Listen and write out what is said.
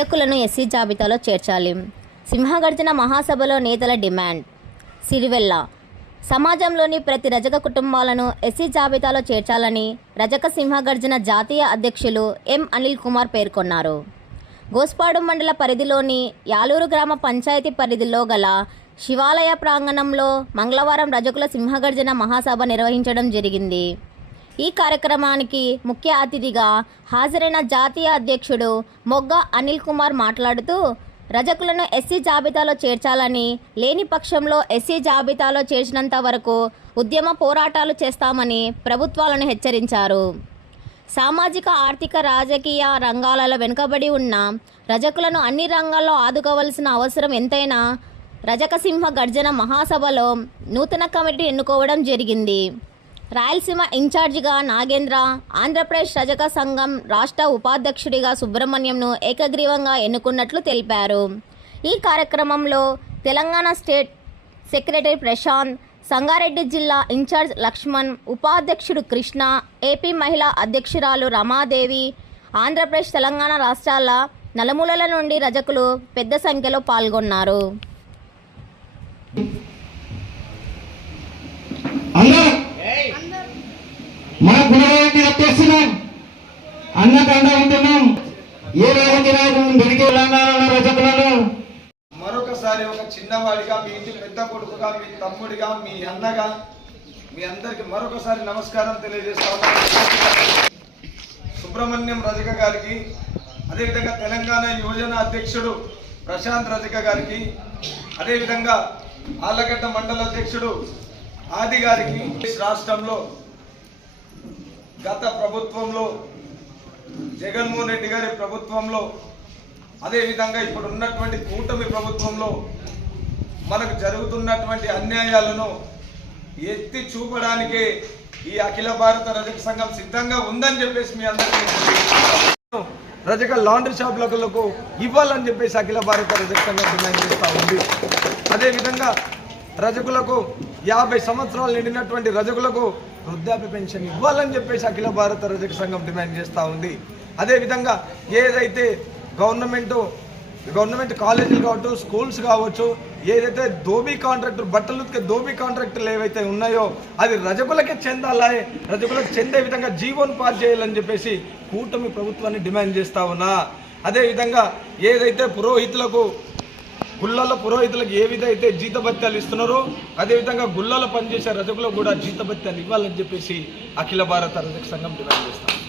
రజకులను SC జాబితాలో చేర్చాలి. సింహగర్జన మహాసభలో నేతల డిమాండ్. సిరివెల్ల. సమాజంలోని ప్రతి రజక కుటుంబాలను ఎస్సీ జాబితాలో చేర్చాలని రజక సింహగర్జన జాతీయ అధ్యక్షులు ఎం అనిల్ కుమార్ పేర్కొన్నారు. గోస్పాడు మండల పరిధిలోని యాలూరు గ్రామ పంచాయతీ పరిధిలో గల శివాలయ ప్రాంగణంలో మంగళవారం రజకుల సింహగర్జన మహాసభ నిర్వహించడం జరిగింది. ఈ కార్యక్రమానికి ముఖ్య అతిథిగా హాజరైన జాతీయ అధ్యక్షుడు మొగ్గ అనిల్ కుమార్ మాట్లాడుతూ రజకులను ఎస్సీ జాబితాలో చేర్చాలని లేని పక్షంలో ఎస్సీ జాబితాలో చేర్చినంత వరకు ఉద్యమ పోరాటాలు చేస్తామని ప్రభుత్వాలను హెచ్చరించారు. సామాజిక ఆర్థిక రాజకీయ రంగాలలో వెనుకబడి ఉన్న రజకులను అన్ని రంగాల్లో ఆదుకోవలసిన అవసరం ఎంతైనా రజకసింహ గర్జన మహాసభలో నూతన కమిటీ ఎన్నుకోవడం జరిగింది. రాయలసీమ ఇన్ఛార్జిగా నాగేంద్ర ఆంధ్రప్రదేశ్ రజక సంఘం రాష్ట్ర ఉపాధ్యక్షుడిగా సుబ్రహ్మణ్యంను ఏకగ్రీవంగా ఎన్నుకున్నట్లు తెలిపారు. ఈ కార్యక్రమంలో తెలంగాణ స్టేట్ సెక్రటరీ ప్రశాంత్ సంగారెడ్డి జిల్లా ఇన్ఛార్జ్ లక్ష్మణ్ ఉపాధ్యక్షుడు కృష్ణ ఏపీ మహిళా అధ్యక్షురాలు రమాదేవి ఆంధ్రప్రదేశ్ తెలంగాణ రాష్ట్రాల నలుమూలల నుండి రజకులు పెద్ద సంఖ్యలో పాల్గొన్నారు. అన్నకండ ఉంటున్నాం. ఏ రేవంత్ నాయకులను దొరికి తెలంగాణ మరొకసారి ఒక చిన్నవాడిగా మీ ఇంటి పెద్ద కొడుకుగా మీ తమ్ముడిగా మీ అన్నగా మీ అందరికి మరొకసారి నమస్కారం తెలియజేస్తా సుబ్రహ్మణ్యం రజక గారికి అదేవిధంగా తెలంగాణ యువజన అధ్యక్షుడు ప్రశాంత్ రజక గారికి అదేవిధంగా ఆళ్ళగడ్డ మండల అధ్యక్షుడు ఆది గారికి రాష్ట్రంలో గత ప్రభుత్వంలో జగన్మోహన్ రెడ్డి గారి ప్రభుత్వంలో అదేవిధంగా ఇప్పుడు ఉన్నటువంటి కూటమి ప్రభుత్వంలో మనకు జరుగుతున్నటువంటి అన్యాయాలను ఎత్తి చూపడానికే ఈ అఖిల భారత రజక సంఘం సిద్ధంగా ఉందని చెప్పేసి మీ అందరికీ రజక లాండ్రీ షాపులకు ఇవ్వాలని చెప్పేసి అఖిల భారత రజక సంఘం డిమాండ్ చేస్తూ ఉంది. అదేవిధంగా రజకులకు యాభై సంవత్సరాలు నిండినటువంటి రజకులకు వృద్ధాప్య పెన్షన్ ఇవ్వాలని చెప్పేసి అఖిల భారత రజక సంఘం డిమాండ్ చేస్తూ ఉంది. అదేవిధంగా ఏదైతే గవర్నమెంట్ గవర్నమెంట్ కాలేజీలు కావచ్చు స్కూల్స్ కావచ్చు ఏదైతే దోబీ కాంట్రాక్టర్ బట్టలు ఉతికే దోబీ కాంట్రాక్టర్లు ఏవైతే ఉన్నాయో అది రజకులకే చెందాలా రజకులకు చెందే విధంగా జీవోన్ పాస్ చేయాలని చెప్పేసి కూటమి ప్రభుత్వాన్ని డిమాండ్ చేస్తా ఉన్నా. అదేవిధంగా ఏదైతే పురోహితులకు గుళ్ళల పురోహితులకు ఏ విధైతే జీతభత్యాలు ఇస్తున్నారో అదేవిధంగా గుళ్ళలో పనిచేసే రజకులకు కూడా జీతభత్యాలు ఇవ్వాలని చెప్పేసి అఖిల భారత రజక సంఘం డిమాండ్ చేస్తాం